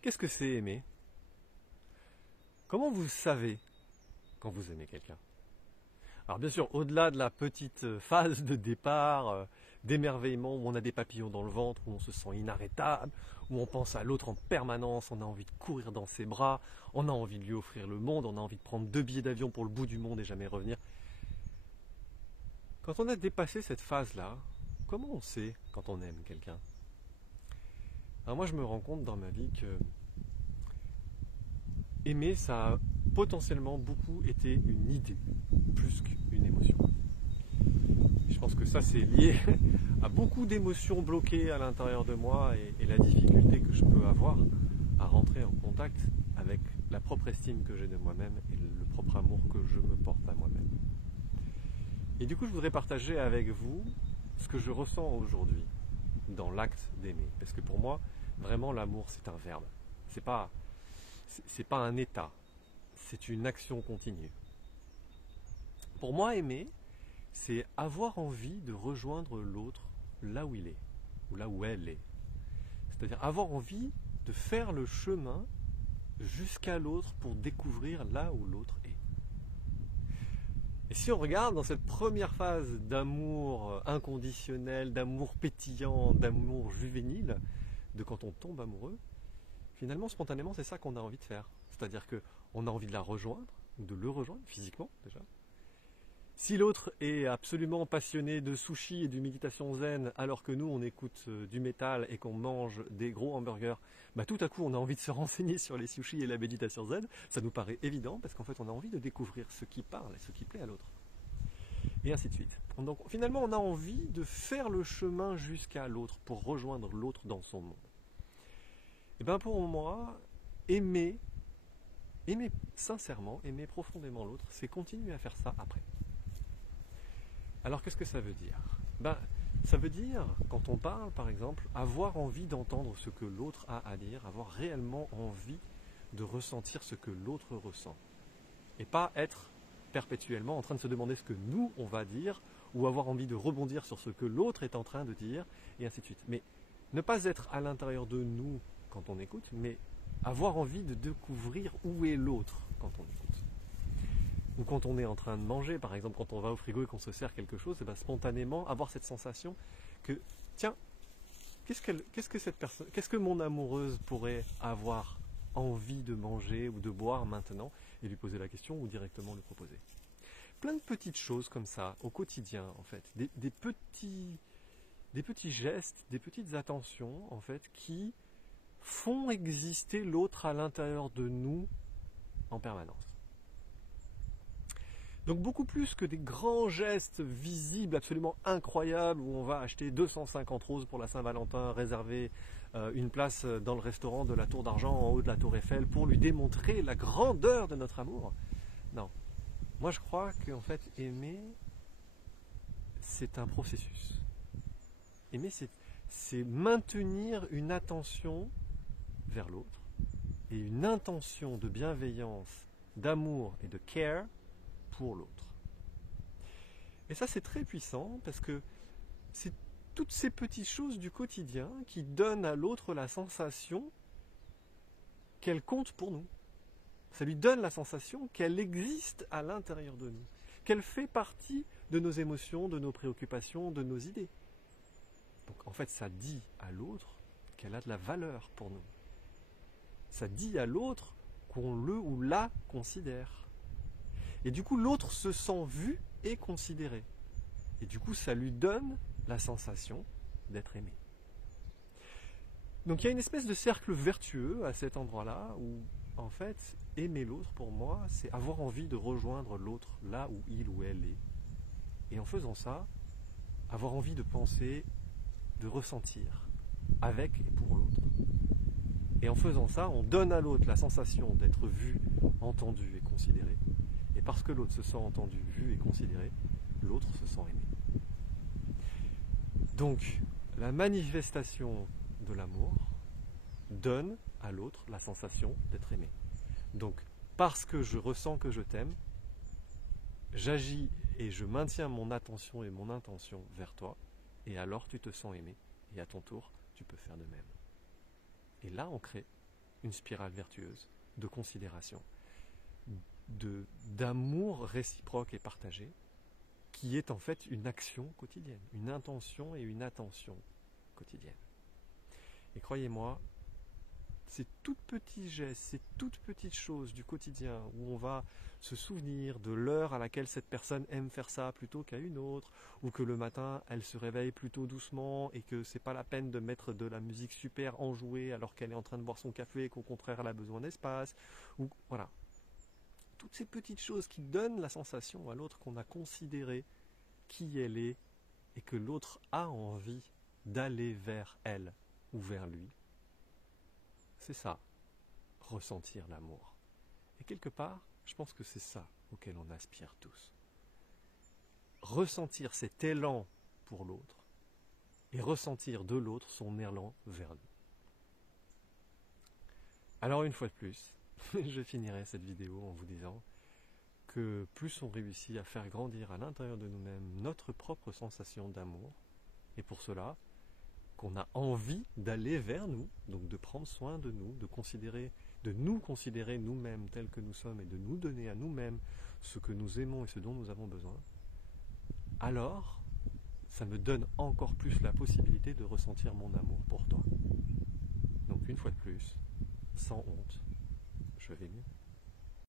Qu'est-ce que c'est aimer? Comment vous savez quand vous aimez quelqu'un? Alors bien sûr, au-delà de la petite phase de départ, d'émerveillement, où on a des papillons dans le ventre, où on se sent inarrêtable, où on pense à l'autre en permanence, on a envie de courir dans ses bras, on a envie de lui offrir le monde, on a envie de prendre 2 billets d'avion pour le bout du monde et jamais revenir. Quand on a dépassé cette phase-là, comment on sait quand on aime quelqu'un? Alors moi je me rends compte dans ma vie que aimer, ça a potentiellement beaucoup été une idée, plus qu'une émotion. Je pense que ça c'est lié à beaucoup d'émotions bloquées à l'intérieur de moi et la difficulté que je peux avoir à rentrer en contact avec la propre estime que j'ai de moi-même et le propre amour que je me porte à moi-même. Et du coup je voudrais partager avec vous ce que je ressens aujourd'hui dans l'acte d'aimer. Parce que pour moi, vraiment l'amour c'est un verbe. C'est pas un état, c'est une action continue. Pour moi, aimer, c'est avoir envie de rejoindre l'autre là où il est, ou là où elle est. C'est-à-dire avoir envie de faire le chemin jusqu'à l'autre pour découvrir là où l'autre est. Et si on regarde dans cette première phase d'amour inconditionnel, d'amour pétillant, d'amour juvénile, de quand on tombe amoureux, finalement, spontanément, c'est ça qu'on a envie de faire. C'est-à-dire qu'on a envie de la rejoindre, ou de le rejoindre, physiquement déjà. Si l'autre est absolument passionné de sushi et de méditation zen, alors que nous, on écoute du métal et qu'on mange des gros hamburgers, bah, tout à coup, on a envie de se renseigner sur les sushis et la méditation zen. Ça nous paraît évident, parce qu'en fait, on a envie de découvrir ce qui parle et ce qui plaît à l'autre. Et ainsi de suite. Donc, finalement, on a envie de faire le chemin jusqu'à l'autre, pour rejoindre l'autre dans son monde. Et bien pour moi, aimer sincèrement, aimer profondément l'autre, c'est continuer à faire ça après. Alors qu'est-ce que ça veut dire? Ça veut dire, quand on parle par exemple, avoir envie d'entendre ce que l'autre a à dire, avoir réellement envie de ressentir ce que l'autre ressent. Et pas être perpétuellement en train de se demander ce que nous on va dire, ou avoir envie de rebondir sur ce que l'autre est en train de dire, et ainsi de suite. Mais ne pas être à l'intérieur de nous quand on écoute, mais avoir envie de découvrir où est l'autre quand on écoute. Ou quand on est en train de manger, par exemple, quand on va au frigo et qu'on se sert quelque chose, et bien spontanément avoir cette sensation que, tiens, qu'est-ce que mon amoureuse pourrait avoir envie de manger ou de boire maintenant, et lui poser la question ou directement lui proposer. Plein de petites choses comme ça, au quotidien, en fait, des petits gestes, des petites attentions, en fait, qui font exister l'autre à l'intérieur de nous en permanence. Donc beaucoup plus que des grands gestes visibles absolument incroyables où on va acheter 250 roses pour la Saint-Valentin, réserver une place dans le restaurant de la Tour d'Argent en haut de la Tour Eiffel pour lui démontrer la grandeur de notre amour. Non. Moi je crois qu'en fait aimer, c'est un processus. Aimer, c'est maintenir une attention vers l'autre et une intention de bienveillance, d'amour et de care pour l'autre. Et ça c'est très puissant parce que c'est toutes ces petites choses du quotidien qui donnent à l'autre la sensation qu'elle compte pour nous. Ça lui donne la sensation qu'elle existe à l'intérieur de nous, qu'elle fait partie de nos émotions, de nos préoccupations, de nos idées. Donc en fait ça dit à l'autre qu'elle a de la valeur pour nous. Ça dit à l'autre qu'on le ou la considère. Et du coup, l'autre se sent vu et considéré. Et du coup, ça lui donne la sensation d'être aimé. Donc il y a une espèce de cercle vertueux à cet endroit-là où, en fait, aimer l'autre, pour moi, c'est avoir envie de rejoindre l'autre là où il ou elle est. Et en faisant ça, avoir envie de penser, de ressentir, avec et pour l'autre. Et en faisant ça, on donne à l'autre la sensation d'être vu, entendu et considéré. Et parce que l'autre se sent entendu, vu et considéré, l'autre se sent aimé. Donc, la manifestation de l'amour donne à l'autre la sensation d'être aimé. Donc, parce que je ressens que je t'aime, j'agis et je maintiens mon attention et mon intention vers toi, et alors tu te sens aimé, et à ton tour, tu peux faire de même. Et là, on crée une spirale vertueuse de considération, d'amour réciproque et partagé, qui est en fait une action quotidienne, une intention et une attention quotidienne. Et croyez-moi, ces toutes petits gestes, ces toutes petites choses du quotidien où on va se souvenir de l'heure à laquelle cette personne aime faire ça plutôt qu'à une autre, ou que le matin elle se réveille plutôt doucement et que c'est pas la peine de mettre de la musique super enjouée alors qu'elle est en train de boire son café et qu'au contraire elle a besoin d'espace, ou voilà. Toutes ces petites choses qui donnent la sensation à l'autre qu'on a considéré qui elle est et que l'autre a envie d'aller vers elle ou vers lui. C'est ça, ressentir l'amour. Et quelque part, je pense que c'est ça auquel on aspire tous. Ressentir cet élan pour l'autre et ressentir de l'autre son élan vers nous. Alors une fois de plus, je finirai cette vidéo en vous disant que plus on réussit à faire grandir à l'intérieur de nous-mêmes notre propre sensation d'amour, et pour cela, qu'on a envie d'aller vers nous, donc de prendre soin de nous, de nous considérer nous-mêmes tels que nous sommes et de nous donner à nous-mêmes ce que nous aimons et ce dont nous avons besoin, alors ça me donne encore plus la possibilité de ressentir mon amour pour toi. Donc une fois de plus, sans honte, je vais mieux.